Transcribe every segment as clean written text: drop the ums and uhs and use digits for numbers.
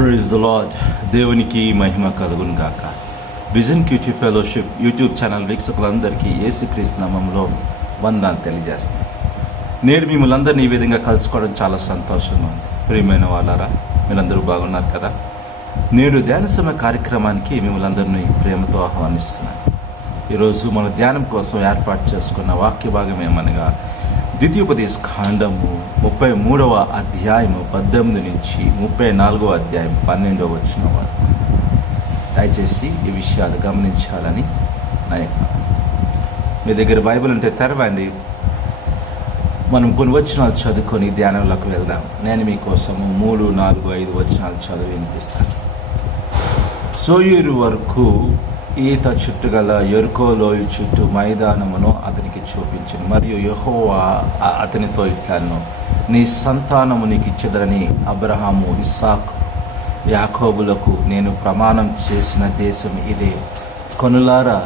Praise the lord. దేవునికి మహిమ కలుగును గాక. Vision QT fellowship YouTube channel వీక్షకులందరికీ యేసుక్రీస్తు నామములో వందనాలు తెలియజేస్తాను. నేడు మిమ్మల్ని ఈ విధంగా కలుసుకోవడం చాలా సంతోషంగా ఉంది. ప్రియమైన వాళ్ళారా, మీరందరూ బాగున్నారు కదా? నేడు ధ్యాన సమయ కార్యక్రమానికి మిమ్మల్ని ప్రేమతో ఆహ్వానిస్తున్నాను. ఈరోజు మన ధ్యానం కోసం ఏర్పాటు చేసుకున్న వాక్య భాగం ఏమనగా ద్వితీయోపదేశ కాండము 33వ అధ్యాయము 18 నుంచి 34వ అధ్యాయం 12వ వచనం వరకు. దయచేసి ఈ విషయాలు గమనించాలని నా యొక్క మీ దగ్గర బైబిల్ ఉంటే తెరవండి. మనం కొన్ని వచనాలు చదువుకొని ధ్యానంలోకి వెళ్దాం. నేను మీకోసము 3, 4, 5 వచనాలు చదివి వినిపిస్తాను. సోయూరు వరకు ఈత చుట్టూ గల యెరికో లోయ చుట్టూ మైదానమును అతనికి చూపించింది. మరియు యెహోవా అతనితో ఇట్లను, నీ సంతానము నీకు ఇచ్చెదరని అబ్రహాము, ఇస్సాకు, యాకోబులకు నేను ప్రమాణం చేసిన దేశం ఇదే. కనులారా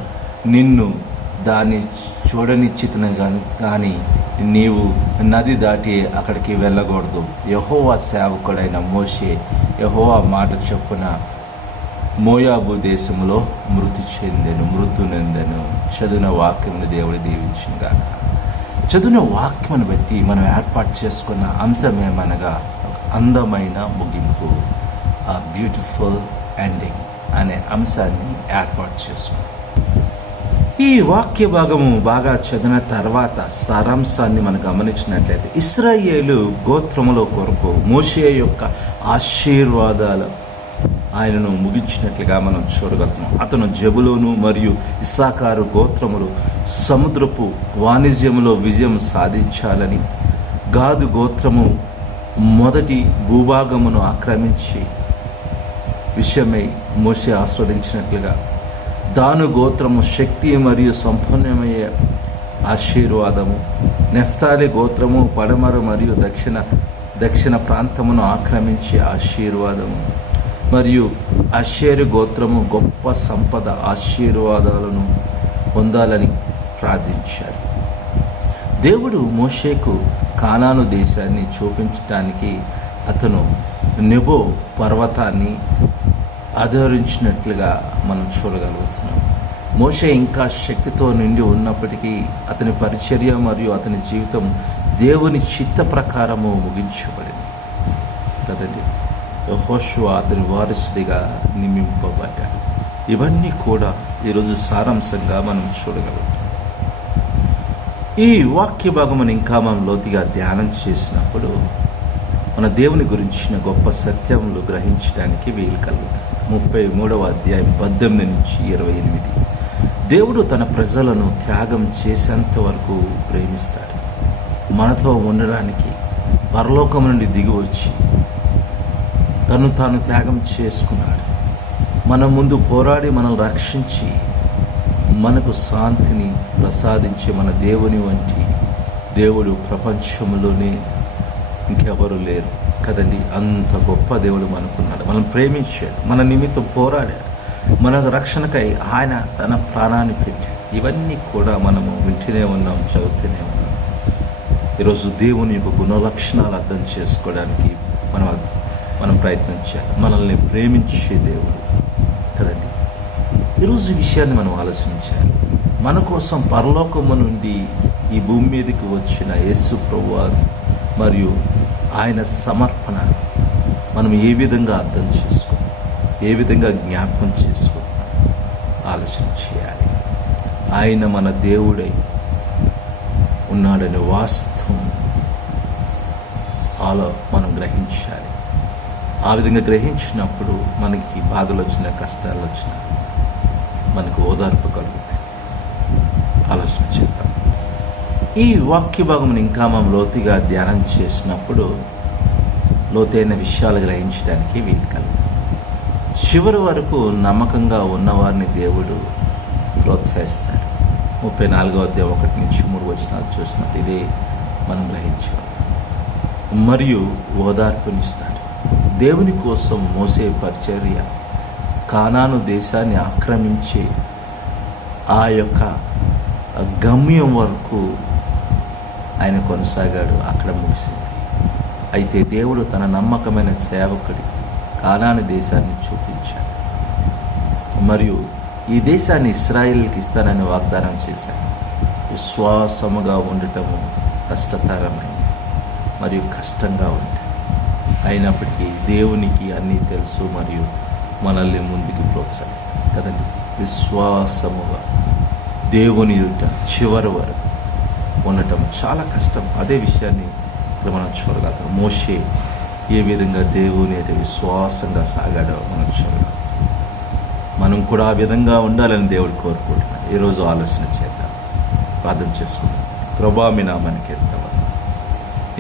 నిన్ను దాన్ని చూడనిచ్చితను కానీ నీవు నది దాటి అక్కడికి వెళ్ళకూడదు. యెహోవా సేవకుడైన మోషే యెహోవా మాట చొప్పున మోయాబు దేశంలో మృతి నొందెను. చదివిన వాక్యమును దేవుడు దీవించుగా. చదివిన వాక్యమును బట్టి మనం ఏర్పాటు చేసుకున్న అంశం ఏమనగా అందమైన ముగింపు, ఆ బ్యూటిఫుల్ ఎండింగ్ అనే అంశాన్ని ఏర్పాటు చేసుకున్నాం. ఈ వాక్య భాగము బాగా చదివిన తర్వాత సారాంశాన్ని మనం గమనించినట్లయితే ఇశ్రాయేలు గోత్రముల కొరకు మోషే యొక్క ఆశీర్వాదాలు ఆయనను ముగించినట్లుగా మనం చూడగలుగుతున్నాం. అతను జెబులూను మరియు ఇస్సాకారు గోత్రములు సముద్రపు వాణిజ్యములో విజయం సాధించాలని, గాదు గోత్రము మొదటి భూభాగమును ఆక్రమించి విషయమై మోషే ఆస్వాదించినట్లుగా, దాను గోత్రము శక్తి మరియు సంపన్నమయ్యే ఆశీర్వాదము, నెఫ్తాలి గోత్రము పడమర మరియు దక్షిణ ప్రాంతమును ఆక్రమించే ఆశీర్వాదము, మరియు ఆషేరు గోత్రము గొప్ప సంపద ఆశీర్వాదాలను పొందాలని ప్రార్థించాడు. దేవుడు మోషేకు కానాను దేశాన్ని చూపించడానికి అతను నెబో పర్వతాన్ని ఆదరించినట్లుగా మనం చూడగలుగుతున్నాం. మోషే ఇంకా శక్తితో నిండి ఉన్నప్పటికీ అతని పరిచర్య మరియు అతని జీవితం దేవుని చిత్త ప్రకారము ముగించబడింది కదండి. యెహోషువ అతని వారసుడిగా నియమింపబడ్డాడు. ఇవన్నీ కూడా ఈరోజు సారాంశంగా మనం చూడగలుగుతాం. ఈ వాక్య భాగం ఇంకా మనం లోతుగా ధ్యానం చేసినప్పుడు మన దేవుని గురించిన గొప్ప సత్యములు గ్రహించడానికి వీలు కలుగుతుంది. 33వ అధ్యాయం 18 నుంచి 28. దేవుడు తన ప్రజలను త్యాగం చేసేంత వరకు ప్రేమిస్తాడు. మనతో ఉండడానికి పరలోకం నుండి దిగి వచ్చి తను తాను త్యాగం చేసుకున్నాడు. మన ముందు పోరాడి మనల్ని రక్షించి మనకు శాంతిని ప్రసాదించే మన దేవుని వంటి దేవుడు ప్రపంచంలోనే ఇంకెవరు లేరు కదండి. అంత గొప్ప దేవుడు మనకున్నాడు. మనం ప్రేమించాడు, మన నిమిత్తం పోరాడాడు, మన రక్షణకై ఆయన తన ప్రాణాన్ని పెట్టాడు. ఇవన్నీ కూడా మనము వింటూనే ఉన్నాం, చదువుతూనే ఉన్నాం. ఈరోజు దేవుని యొక్క గుణలక్షణాలు అర్థం చేసుకోవడానికి మనం ప్రయత్నం చేయాలి. మనల్ని ప్రేమించే దేవుడు కదండి. ఈరోజు ఈ విషయాన్ని మనం ఆలోచించాలి. మన కోసం పరలోకము నుండి ఈ భూమి మీదకి వచ్చిన యేసు ప్రభువారు మరియు ఆయన సమర్పణ మనం ఏ విధంగా అర్థం చేసుకున్నాం, ఏ విధంగా జ్ఞాపకం చేసుకుంటున్నాం ఆలోచన చేయాలి. ఆయన మన దేవుడై ఉన్నాడనే వాస్తవం మనం గ్రహించాలి. ఆ విధంగా గ్రహించినప్పుడు మనకి బాధలు వచ్చిన, కష్టాలు వచ్చిన మనకు ఓదార్పు కలుగుతుంది. ఆలోచన చేద్దాం. ఈ వాక్య భాగం ఇంకా మనం లోతుగా ధ్యానం చేసినప్పుడు లోతైన విషయాలు గ్రహించడానికి వీలు కలుగుతుంది. చివరి వరకు నమ్మకంగా ఉన్నవారిని దేవుడు ప్రోత్సహిస్తాడు. 34వ అధ్యాయం 1 నుంచి 3 వచనాలు చూసినట్టు ఇదే మనం గ్రహించాలి. మరియు ఓదార్పునిస్తాడు. దేవుని కోసం మోసే పరిచర్య కానాను దేశాన్ని ఆక్రమించి ఆ యొక్క గమ్యం వరకు ఆయన కొనసాగాడు. అక్కడ ముగిసింది. అయితే దేవుడు తన నమ్మకమైన సేవకుడి కానాను దేశాన్ని చూపించాడు. మరియు ఈ దేశాన్ని ఇశ్రాయేలుకి ఇస్తానని వాగ్దానం చేశాడు. విశ్వాసముగా ఉండటము కష్టతరమైంది మరియు కష్టంగా ఉంది. అయినప్పటికీ దేవునికి అన్నీ తెలుసు మరియు మనల్ని ముందుకు ప్రోత్సహిస్తాం కదండి. విశ్వాసముగా దేవుని ఎదుట చివరి వరకు ఉండటం చాలా కష్టం. అదే విషయాన్ని ఇక్కడ మనం చూడగలుగుతాం. మోషే ఏ విధంగా దేవుని అయితే విశ్వాసంగా సాగాడో మనం చూడగలుగుతాం. మనం కూడా ఆ విధంగా ఉండాలని దేవుడు కోరుకుంటున్నాడు. ఈరోజు ఆలోచన చేద్దాం, ప్రార్థన చేసుకుందాం. ప్రభువా, మీ నామానికి ఎంతవరకు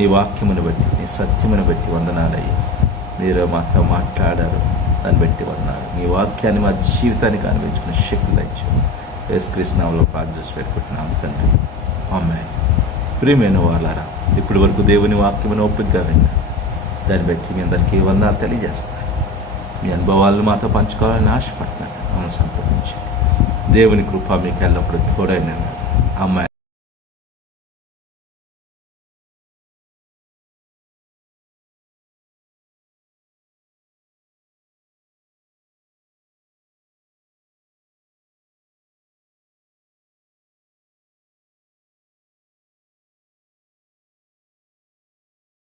నీ వాక్యమును బట్టి, నీ సత్యమును బట్టి వందనాలయ్యా. మీరు మాతో మాట్లాడారు, దాన్ని బట్టి వందనాలు. మీ వాక్యాన్ని మా జీవితానికి అనుభవించుకునే శక్తి దయచేయండి. యేసుక్రీస్తు నామములో ప్రార్థన చేసి పెట్టుకుంటున్నాము తండ్రి, ఆమేన్. ప్రియమైన వాళ్ళారా, ఇప్పటి వరకు దేవుని వాక్యమును ఓపికగా విన్నారు. దాన్ని బట్టి మీ అందరికీ వందనాలు తెలియజేస్తాను. మీ అనుభవాలను మాతో పంచుకోవాలని ఆశపడుతున్నాను. మమ్మల్ని సంప్రదించి దేవుని కృప మీకు ఎల్లప్పుడూ తోడైన. ఆమేన్.